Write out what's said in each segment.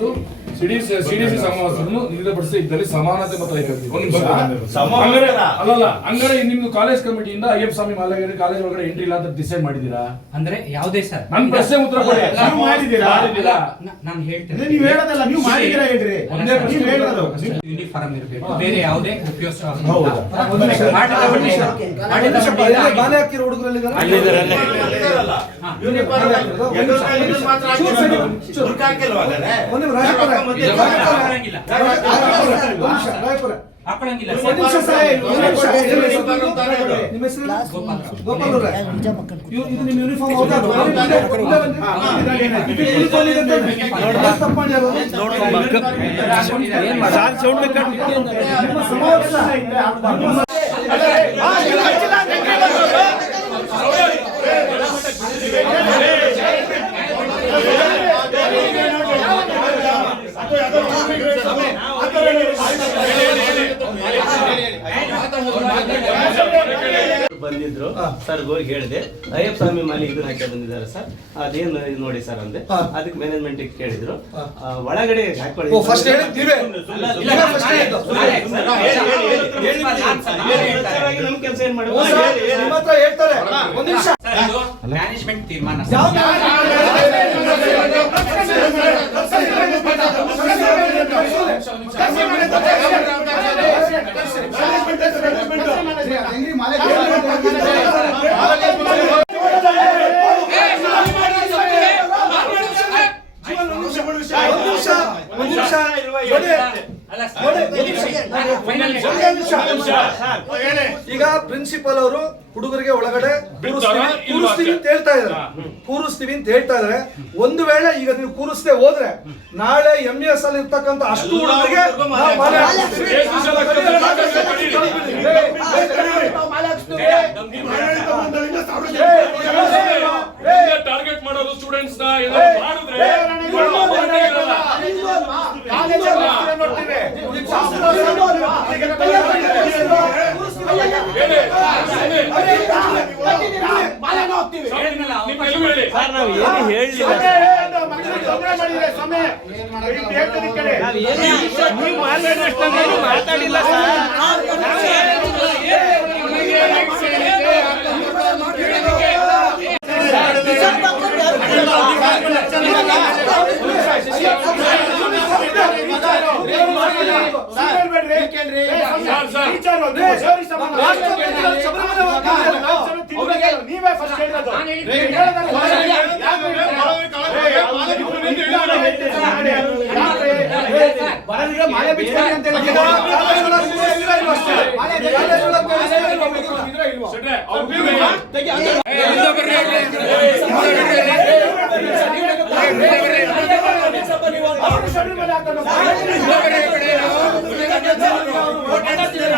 ಮತ್ತು ಸಿಡಿಸಿ ಸಿಡಿಸಿ ಸಮಾವೇಶವನ್ನು ನಿಗದಿಪಡಿಸಿ ಇದ್ದಲ್ಲಿ ಸಮಾನತೆ ಮತ್ತು ಐಕ್ಯತೆ ಒಂದು ಹಂಗಾರೆ ಅಲ್ಲ. ಅಲ್ಲಲ್ಲ ಹಂಗಾರೆ ನಿಮ್ದು ಕಾಲೇಜ್ ಕಮಿಟಿಯಿಂದ ಅಯ್ಯಪ್ಪ ಸ್ವಾಮಿ ಮಾಲಗೇರಿ ಕಾಲೇಜ್ ಒಳಗಡೆ ಎಂಟ್ರಿ ಇಲ್ಲ ಅಂತ ಡಿಸೈಡ್ ಮಾಡಿದ್ದೀರಾ ಅಂದ್ರೆ ಯಾವುದೇ ಸರ್ ನನ್ ಪ್ರಶ್ನೆ ಉತ್ತರ ಕೊಡಿ ನೀವು ಮಾಡಿದ್ದೀರಾ? ಇಲ್ಲ ನಾನು ಹೇಳ್ತೇನೆ ನೀವು ಹೇಳೋದಲ್ಲ ನೀವು ಮಾಡಿದ್ದೀರಾ ಹೇಳ್ರಿ ಒಂದೇ ಪ್ರಶ್ನೆ ಹೇಳೋದು ಯೂನಿಫಾರ್ಮ್ ಇರಬೇಕು ಬೇರೆ ಯಾವುದೇ ಉಪಯೋಗ. ಬಾಲೆ ಹಾಕಿರೋ ಹುಡುಗರಲ್ಲಿ ಹಾಕೊಳಂಗಿಲ್ಲ ಒಂದು ಸರ್. ಯೂನಿಫಾರ್ಮ್ ಬಂದಿದ್ರು ಸರ್ ಹೋಗಿ ಹೇಳಿದೆ ಅಯ್ಯಪ್ಪ ಸ್ವಾಮಿ ಮಾಲಿ ಇದನ್ನ ಹಾಕಿ ಬಂದಿದ್ದಾರೆ ಸರ್ ಅದೇನು ನೋಡಿ ಸರ್ ಅಂದೆ. ಅದಕ್ಕೆ ಮ್ಯಾನೇಜ್ಮೆಂಟ್ ಕೇಳಿದ್ರು ಒಳಗಡೆ ಹಾಕೊಳ್ಳಿ ನಮ್ ಕೆಲಸ ಏನ್ ಮಾಡಿ ಮ್ಯಾನೇಜ್ಮೆಂಟ್ ಇಲ್ಲ, ಇಲ್ಲ, first ನಾನೇ- ಹೇಳಿದ್ದು. ನಾನೇ- ಸರ್, ನಾನೇ- ಹೇಳಿ, ಹೇಳಿ, ಹೇಳಿ. ಹೇಳಿ, ನಾನ್ ಸರ್, ನಾನೇ ಹೇಳ್ತಾರೆ. ಸರ್, ನಮ್ ಕೆಲಸ ಏನ್ ಓ, ಮಾಡ್ಬೇಕು ಸರ್, ನಿಮ್ಮ ಹತ್ರ ಹೇಳ್ತಾರೆ ಒಂದು ನಿಮಿಷ ಸರ್, ಇದು ಮ್ಯಾನೇಜ್ಮೆಂಟ್ ತೀರ್ಮಾನ ಸರ್. ಯಾವ ಒಂದು ನಿಮಿಷ ಒಂದು ನಿಮಿಷ ನೋಡಿ ಅಲ್ಲ ಸರ್, ನೋಡಿ, ಒಂದು ನಿಮಿಷ. ನಾನು final ಒಂದೇ ನಿಮಿಷ. ಈಗ ಪ್ರಿನ್ಸಿಪಲ್ ಅವರು ಹುಡುಗರಿಗೆ ಒಳಗಡೆ ಕೂರಿಸ್ತೀವಿ ಅಂತ ಹೇಳ್ತಾ ಇದಾರೆ ಕೂರಿಸ್ತೀವಿ ಅಂತ ಹೇಳ್ತಾ ಇದಾರೆ ಒಂದು ವೇಳೆ ಈಗ ನೀವು ಕೂರಿಸದೆ ಹೋದ್ರೆ ನಾಳೆ ಎಂ ಎಸ್ ಅಲ್ಲಿ ಇರ್ತಕ್ಕಂಥ ಅಷ್ಟು ಹುಡುಗರಿಗೆ ಹಾಕ್ಸ್ತೀವಿ. ಟಾರ್ಗೆಟ್ ಮಾಡೋದು ಸ್ಟೂಡೆಂಟ್ಸ್ನ ಮಾಡಿದ್ರೆ ಹೇಳಿದ್ನಲ್ಲ, ನಿಮ್ಮ ಅವಕಾಶ ಎಲ್ಲಿ ಹೇಳಿ ಸರ್ ನಾವು ಏನು ಹೇಳಿಲ್ಲ ನೀವು ಮಾತಾಡಿದಷ್ಟೊಂದೇನು ಮಾತಾಡಿಲ್ಲ ಸರ್ ನೀವೇ ಫಸ್ಟ್ ಹೇಳಿರೋದು. ಬರಲಿಲ್ಲ ಮಾಲೆ ಬಿಚ್ಚಿಕೊಳ್ಳಿ ಅಂತ ಹೇಳಿ ಶೆಟ್ರೆ, ಅವ್ರು ಬೀಗ- ಮೊದಲೇ. ನಾನು ಹೇಳ್ತೇನೆ. ಅಲ್ಲ ಸರ್, ನೀವು ಜೋರ್ ಮಾಡಿದ್ರಿ. ಅಲ್ಲ, ಅವ್ರು ಏನು- ಏನು ಹೇಳಿದ್ರು ಹೇಳ್ತೀನಿ, ಹೇಳ್ತೀನಿ, ಒಂದು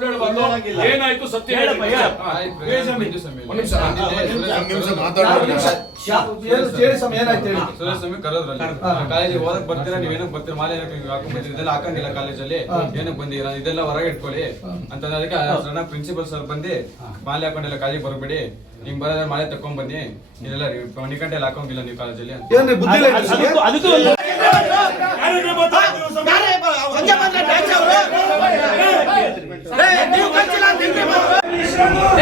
ಸುಳ್ಳು ಹೇಳ್ಬಾರ್ದು. ಏನಾಯ್ತು ಸತ್ಯ ಹೇಳಪ್ಪ, ಹೇಳಿ. ಹೇಳಪ್ಪ. ಹಾ, ಒಂದು ನಿಮಿಷ. ಏನು ಸೇರಿ ಸಮಯ ಏನಾಯ್ತು ಹೇಳಿ. ಸುರೇಶಸ್ವಾಮಿ ಕರೆದ್ರಲ್ಲಿ. ಕಾಲೇಜಿಗೆ ಓದಕ್ ಬರ್ತೀರಾ? ನೀವೇನಕ್ ಬರ್ತೀರಾ? ಮಾಲೆ ಏನಕ್ಕೆ ಹಾಕೊಂಡ್ ಬರ್ತೀರಾ ಇದೆಲ್ಲ ಹಾಕಂಗಿಲ್ಲ ಕಾಲೇಜಲ್ಲಿ. ಏನಕ್ ಬಂದಿರಾ? ಇದೆಲ್ಲ ಹೊರಗೆ ಇಟ್ಕೊಳ್ಳಿ. ಅಂತ ಅದಕ್ಕೆ ಸಣ್ಣ ಪ್ರಿನ್ಸಿಪಲ್ ಸರ್ ಬಂದು ಮಾಲೆ ಹಾಕೊಂಡೆಲ್ಲ ಕಾಲೇಜ್ ಬರಬೇಡಿ. ನಿಮ್ ಬರೋದ್ರೆ ಮಾಲೆ ತಕೊಂಡ್ ಬನ್ನಿ. ಇದೆಲ್ಲ ಎಲ್ಲ ಹಾಕೋಂಗಿಲ್ಲ ನೀವು ಕಾಲೇಜಲ್ಲಿ ಅಂತ. దిగుకొచ్చి దిగ్గు